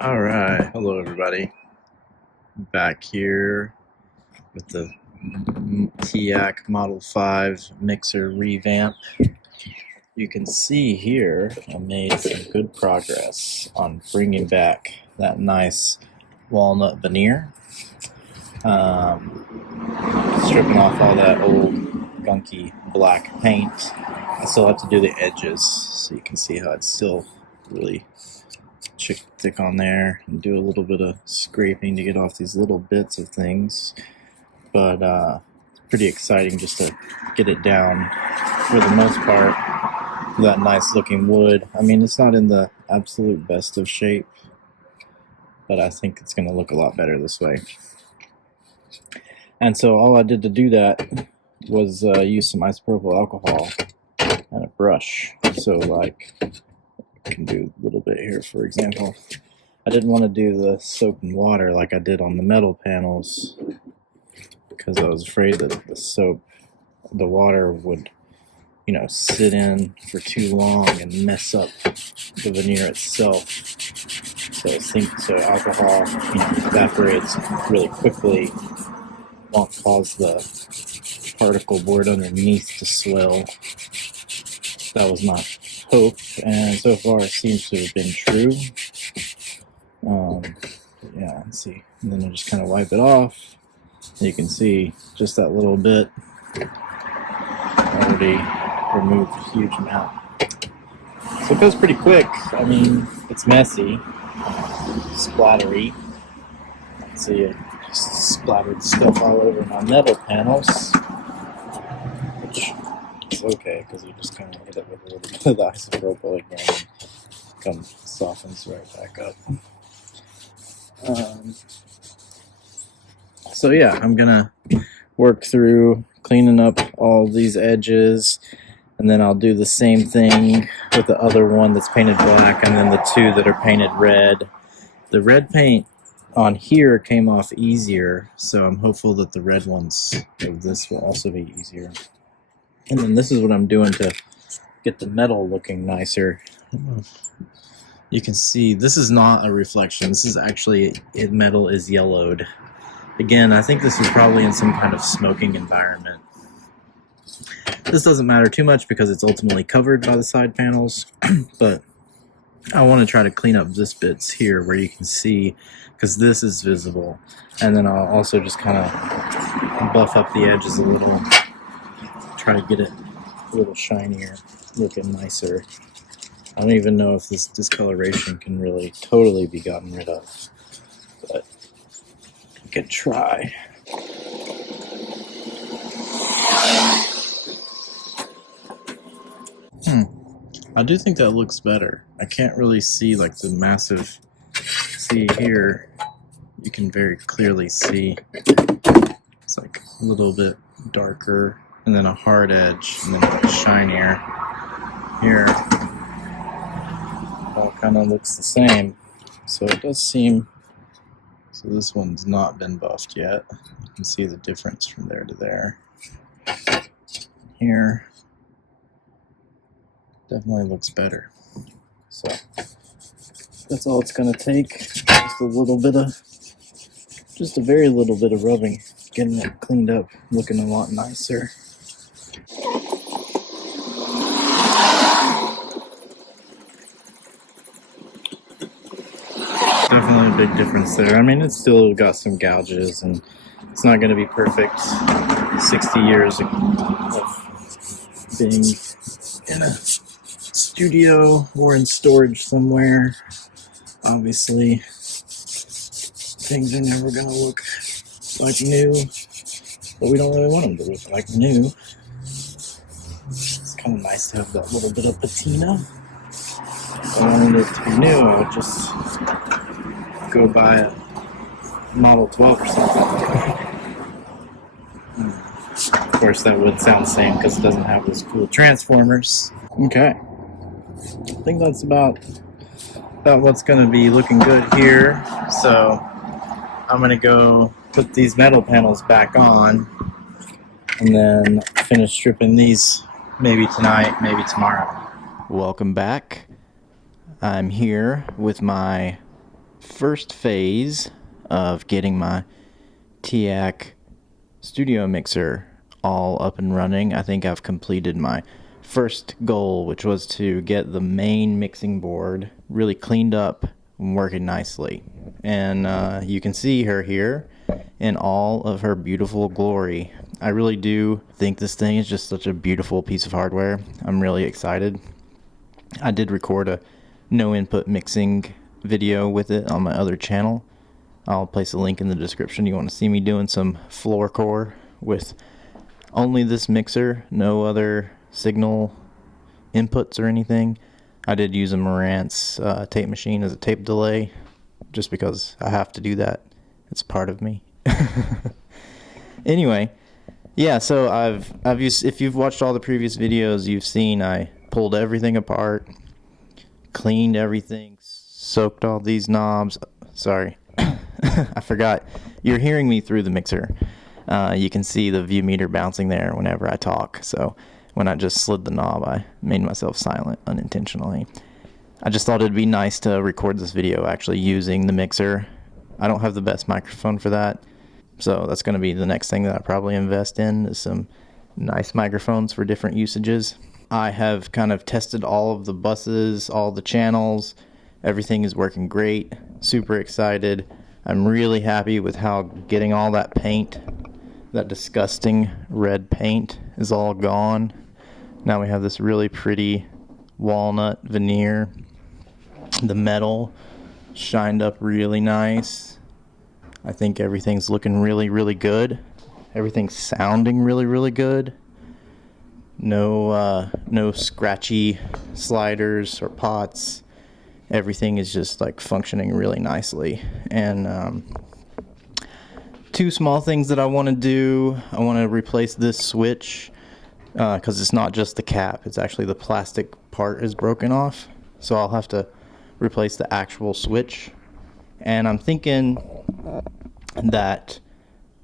Alright, hello everybody. Back here with the Teac Model 5 mixer revamp. You can see here I made some good progress on bringing back that nice walnut veneer. Stripping off all that old gunky black paint. I still have to do the edges so you can see how it's still really thick on there, and do a little bit of scraping to get off these little bits of things, but it's pretty exciting just to get it down for the most part. That nice looking wood. I mean, it's not in the absolute best of shape, but I think it's going to look a lot better this way. And so all I did to do that was use some isopropyl alcohol and a brush. So like, I can do a little bit here, for example. I didn't want to do the soap and water like I did on the metal panels because I was afraid that the water would, sit in for too long and mess up the veneer itself. So alcohol, evaporates really quickly, won't cause the particle board underneath to swell. That was my hope, and so far it seems to have been true. Yeah, let's see. And then I just kind of wipe it off. You can see just that little bit already removed a huge amount. So it goes pretty quick. I mean, it's messy, splattery. See, I just splattered stuff all over my metal panels, which is okay because you just kind of hit it with a little bit of the isopropyl again and it softens right back up. So yeah, I'm gonna work through cleaning up all these edges, and then I'll do the same thing with the other one that's painted black, and then the two that are painted red. The red paint on here came off easier, so I'm hopeful that the red ones of this will also be easier. And then this is what I'm doing to get the metal looking nicer. You can see this is not a reflection. This is actually, metal is yellowed. Again, I think this is probably in some kind of smoking environment. This doesn't matter too much because it's ultimately covered by the side panels, but I want to try to clean up this bits here where you can see, because this is visible. And then I'll also just kind of buff up the edges a little, try to get it a little shinier, looking nicer. I don't even know if this discoloration can really totally be gotten rid of, but we could try. I do think that looks better. I can't really see like the massive, see here, you can very clearly see it's like a little bit darker and then a hard edge and then like shinier here. All kind of looks the same, so it does seem, so this one's not been buffed yet. You can see the difference from there to there. Here definitely looks better. So that's all it's going to take, just a little bit of, just a very little bit of rubbing, getting it cleaned up, looking a lot nicer. Definitely a big difference there. I mean, it's still got some gouges and it's not going to be perfect. 60 years of being in a studio or in storage somewhere. Obviously, things are never going to look like new, but we don't really want them to look like new. It's kind of nice to have that little bit of patina. If I wanted it to be new, I would just go buy a Model 12 or something. Of course, that would sound the same because it doesn't have those cool transformers. Okay, I think that's about what's going to be looking good here. So I'm going to go put these metal panels back on and then finish stripping these maybe tonight, maybe tomorrow. Welcome back. I'm here with my first phase of getting my Teac studio mixer all up and running. I think I've completed my first goal, which was to get the main mixing board really cleaned up and working nicely. And you can see her here in all of her beautiful glory. I really do think this thing is just such a beautiful piece of hardware. I'm really excited. I did record a no input mixing video with it on my other channel. I'll place a link in the description. You want to see me doing some floor core with only this mixer, no other signal inputs or anything. I did use a Marantz tape machine as a tape delay just because I have to do that. It's part of me. Anyway, yeah, so I've used, if you've watched all the previous videos, you've seen I pulled everything apart, cleaned everything, soaked all these knobs. Sorry. I forgot. You're hearing me through the mixer. You can see the view meter bouncing there whenever I talk. So when I just slid the knob, I made myself silent unintentionally. I just thought it'd be nice to record this video actually using the mixer. I don't have the best microphone for that. So that's going to be the next thing that I probably invest in, is some nice microphones for different usages. I have kind of tested all of the buses, all the channels. Everything is working great. Super excited. I'm really happy with how getting all that paint, that disgusting red paint, is all gone. Now we have this really pretty walnut veneer. The metal shined up really nice. I think everything's looking really, really good. Everything's sounding really, really good. No scratchy sliders or pots. Everything is just like functioning really nicely. And two small things that I want to do. I want to replace this switch because it's not just the cap. It's actually the plastic part is broken off. So I'll have to replace the actual switch. And I'm thinking that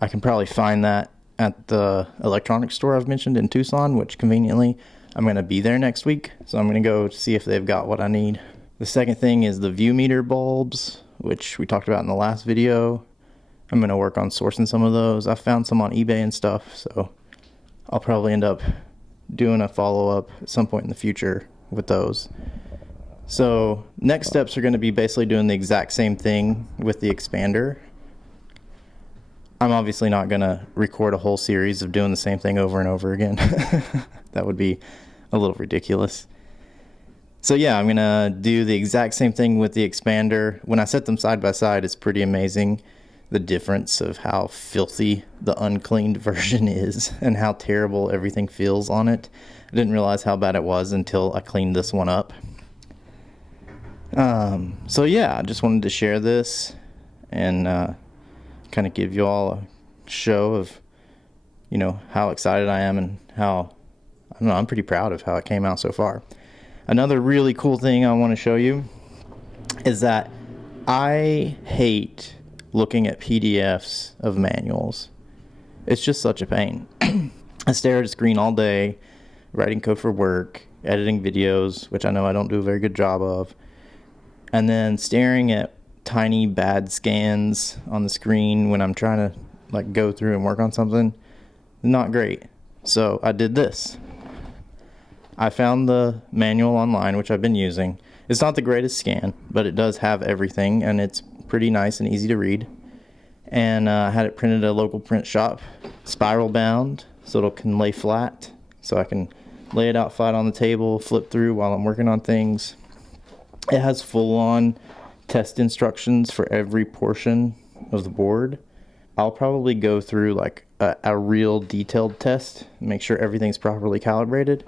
I can probably find that at the electronics store I've mentioned in Tucson, which conveniently I'm going to be there next week. So I'm going to go see if they've got what I need. The second thing is the view meter bulbs, which we talked about in the last video. I'm going to work on sourcing some of those. I found some on eBay and stuff, so I'll probably end up doing a follow-up at some point in the future with those. So next steps are going to be basically doing the exact same thing with the expander. I'm obviously not going to record a whole series of doing the same thing over and over again. That would be a little ridiculous. So yeah, I'm going to do the exact same thing with the expander. When I set them side by side, it's pretty amazing the difference of how filthy the uncleaned version is and how terrible everything feels on it. I didn't realize how bad it was until I cleaned this one up. So yeah, I just wanted to share this and kind of give you all a show of, you know, how excited I am and how, I don't know, I'm pretty proud of how it came out so far. Another really cool thing I want to show you is that I hate looking at PDFs of manuals. It's just such a pain. I stare at a screen all day, writing code for work, editing videos, which I know I don't do a very good job of, and then staring at tiny bad scans on the screen when I'm trying to like go through and work on something. Not great. So I did this. I found the manual online, which I've been using. It's not the greatest scan, but it does have everything, and it's pretty nice and easy to read. And I had it printed at a local print shop, spiral bound, so it can lay flat, so I can lay it out flat on the table, flip through while I'm working on things. It has full-on test instructions for every portion of the board. I'll probably go through like a real detailed test, make sure everything's properly calibrated.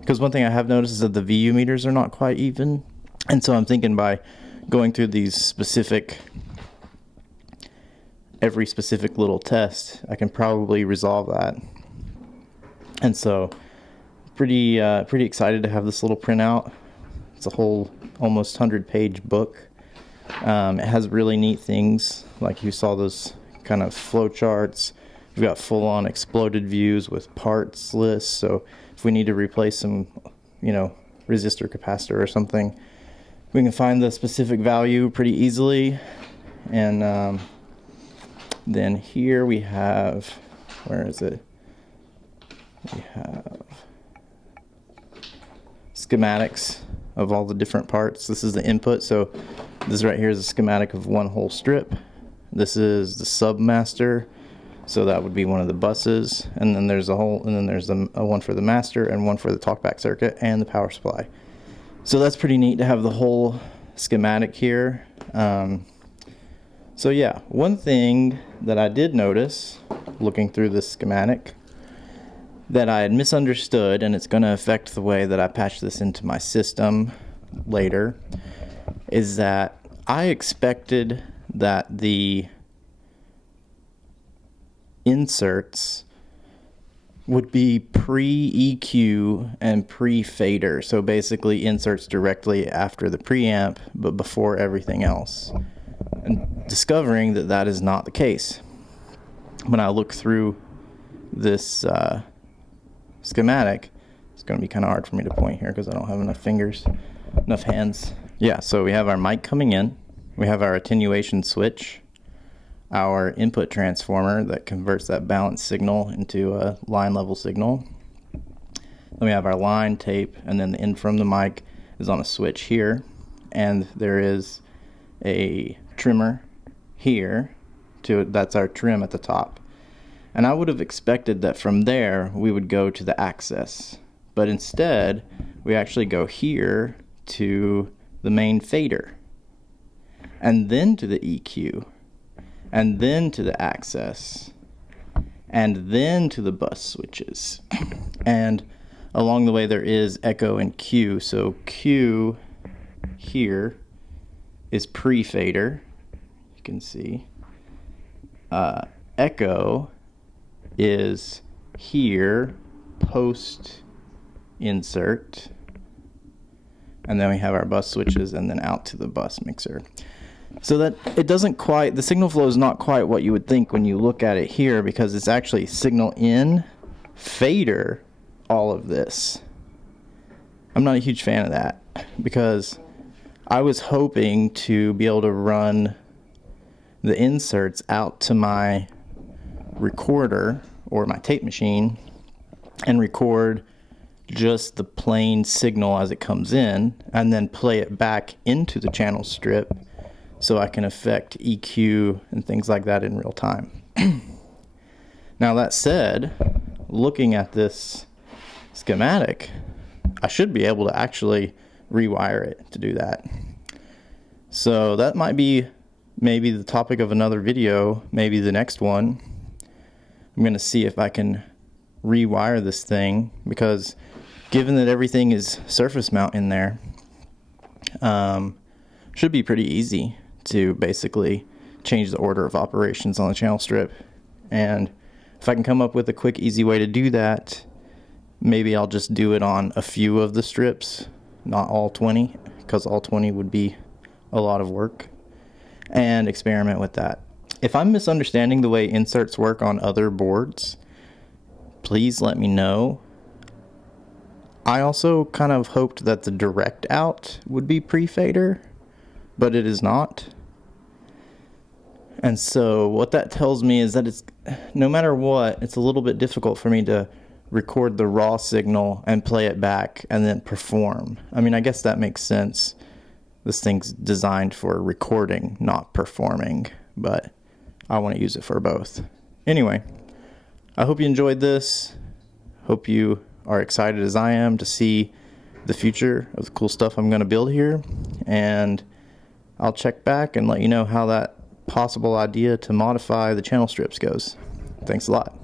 Because one thing I have noticed is that the VU meters are not quite even. And so I'm thinking by going through these every specific little test, I can probably resolve that. And so pretty excited to have this little printout. It's a whole almost 100-page book. It has really neat things, like you saw those kind of flow charts. We've got full-on exploded views with parts lists, so if we need to replace some, resistor capacitor or something, we can find the specific value pretty easily. And then here we have, where is it? We have schematics of all the different parts. This is the input, so this right here is a schematic of one whole strip. This is the submaster, so that would be one of the buses, and then there's a one for the master and one for the talkback circuit and the power supply. So that's pretty neat to have the whole schematic here. So yeah, one thing that I did notice looking through this schematic that I had misunderstood, and it's going to affect the way that I patch this into my system later, is that I expected that the inserts would be pre-EQ and pre-fader, so basically inserts directly after the preamp but before everything else, and discovering that that is not the case. When I look through this schematic, it's going to be kind of hard for me to point here because I don't have enough hands. Yeah, so we have our mic coming in, we have our attenuation switch, our input transformer that converts that balanced signal into a line level signal. Then we have our line tape, and then the in from the mic is on a switch here, and there is a trimmer here that's our trim at the top. And I would have expected that from there we would go to the access, but instead we actually go here to the main fader, and then to the EQ, and then to the access, and then to the bus switches. And along the way there is echo and Q. So Q here is pre-fader, you can see. Echo is here post insert, and then we have our bus switches and then out to the bus mixer. So that it doesn't quite, the signal flow is not quite what you would think when you look at it here, because it's actually signal in, fader, all of this. I'm not a huge fan of that, because I was hoping to be able to run the inserts out to my recorder or my tape machine and record just the plain signal as it comes in, and then play it back into the channel strip so I can affect EQ and things like that in real time. Now that said, looking at this schematic, I should be able to actually rewire it to do that. So that might be maybe the topic of another video, maybe the next one. I'm going to see if I can rewire this thing, because given that everything is surface mount in there, should be pretty easy to basically change the order of operations on the channel strip. And if I can come up with a quick, easy way to do that, maybe I'll just do it on a few of the strips, not all 20, because all 20 would be a lot of work, and experiment with that. If I'm misunderstanding the way inserts work on other boards, please let me know. I also kind of hoped that the direct out would be pre-fader, but it is not. And so what that tells me is that it's, no matter what, it's a little bit difficult for me to record the raw signal and play it back and then perform. I mean, I guess that makes sense. This thing's designed for recording, not performing, but I want to use it for both. Anyway, I hope you enjoyed this. Hope you are excited as I am to see the future of the cool stuff I'm going to build here. And I'll check back and let you know how that possible idea to modify the channel strips goes. Thanks a lot.